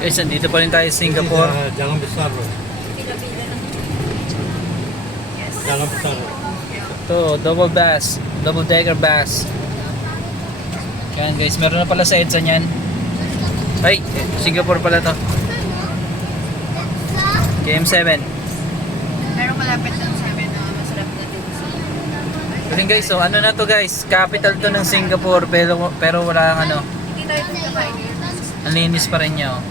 Guys, nandito pa rin tayo sa Singapore. Jalan besar bro. Jalan besar. Ito, double decker bus. Yan guys, meron na pala sa EDSA niyan. Ay, Singapore pala to. KM7. Pero malapit lang sa amin na masarap na din sa Pero guys, so ano na to guys, capital to ng Singapore pero wala kang ano, Hindi tayo kumakain ngayon. ang linis pa rin niya oh.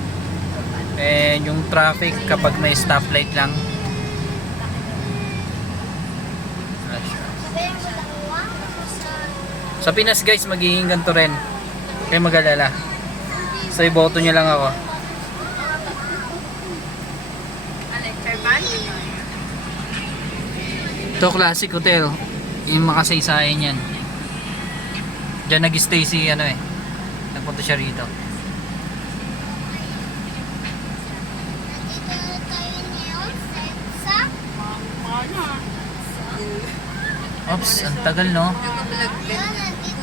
And yung traffic kapag may stoplight lang. Sa Pinas guys, magiging ganito rin. Kaya mag-alala. So iboto nyo lang ako. Ano, Charban? Ito classic hotel. Yung makasaysayan yan. Diyan nag-stay si ano eh. Nagpunta siya rito. Oops, ang tagal no. Nakablog din.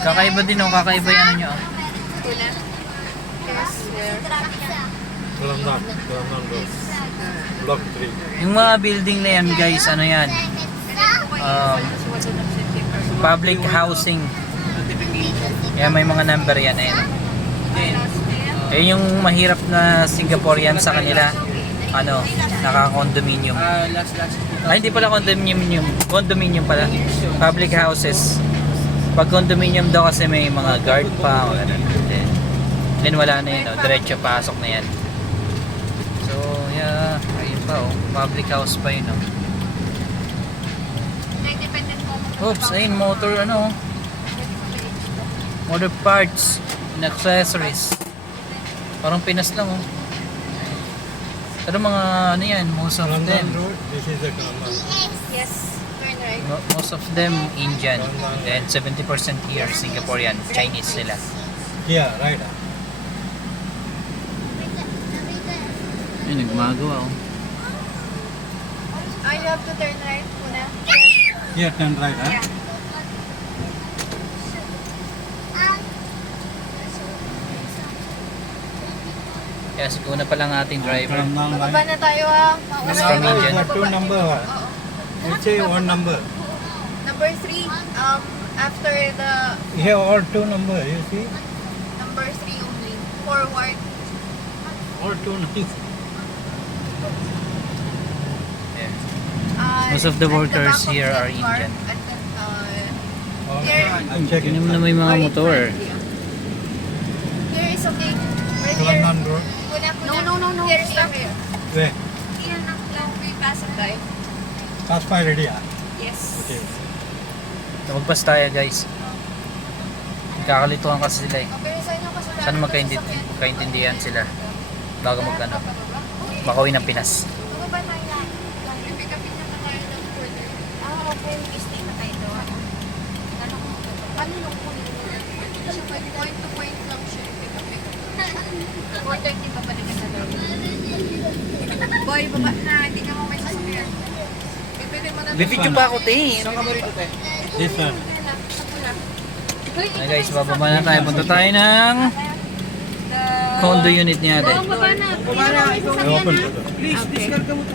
Kakaiba din no, kakaiba yung ano nyo. Tuna. Yes, where? Kelantan bro. Block 3. Yung mga building na yan guys, ano yan? Public housing. Kaya may mga number yan. Ayun. Ayun yung mahirap na Singaporean sa kanila. Ano, naka-condominium. Ay, hindi pala condominium. Condominium pala. Public houses. Pag condominium daw kasi may mga guard pa. Wala na. Then wala na yun. Oh. Diretso pasok na yan. So, yeah. Ayun pa oh. Public house pa yun oh. Independent mo. Oops, ayun. Motor ano. Motor parts. And accessories. Parang Pinas lang oh. Pero mga ano yan, most of Kelantan them. road. This is the Kelantan. Yes, turn right. Most of them Indian and 70% here Singaporean, Chinese sila. Yeah, right. Ay, nagmagawa oh. Ah, you have to turn right muna. Yeah, turn right. Yeah. Kaya si Kuna pa lang ating driver. Bababa na tayo ah. Mas from Mauna Indian. Two number. You say one number. Number 3, after the Here all two number. You see? number 3 only. Forward. All two numbers. Most of the At the workers back of here the are car, Indian. at the, Okay, I'm Tingnan checking. mo na may mga motor. Here is okay. Right here. Kelantan road. No. Here is not here. Where? Here na lang we pass it by. Pass by ready. Yes. Okay. Magpas tayo guys. Nagkakalituhan kasi sila eh. Okay, sa inyo kasi Sana magkaintindihan sila bago magkano. Makauwi ng Pinas. Bababa tayo lang. Pick upin na tayo ng further. Ah, okay. Stay na tayo doon. Ano yung kunin mo? Siya point to point lang siya. Pick up. 4:30 pa balik na doon. Boy, baba na. Hindi ka mo may sasakyan. Pipili mo na. Bibidyo pa ako te. This one. Ay guys, bababa na tayo. Punta tayo ng condo unit niya ate. Baba na. I open the door. Please, discard ka mo to.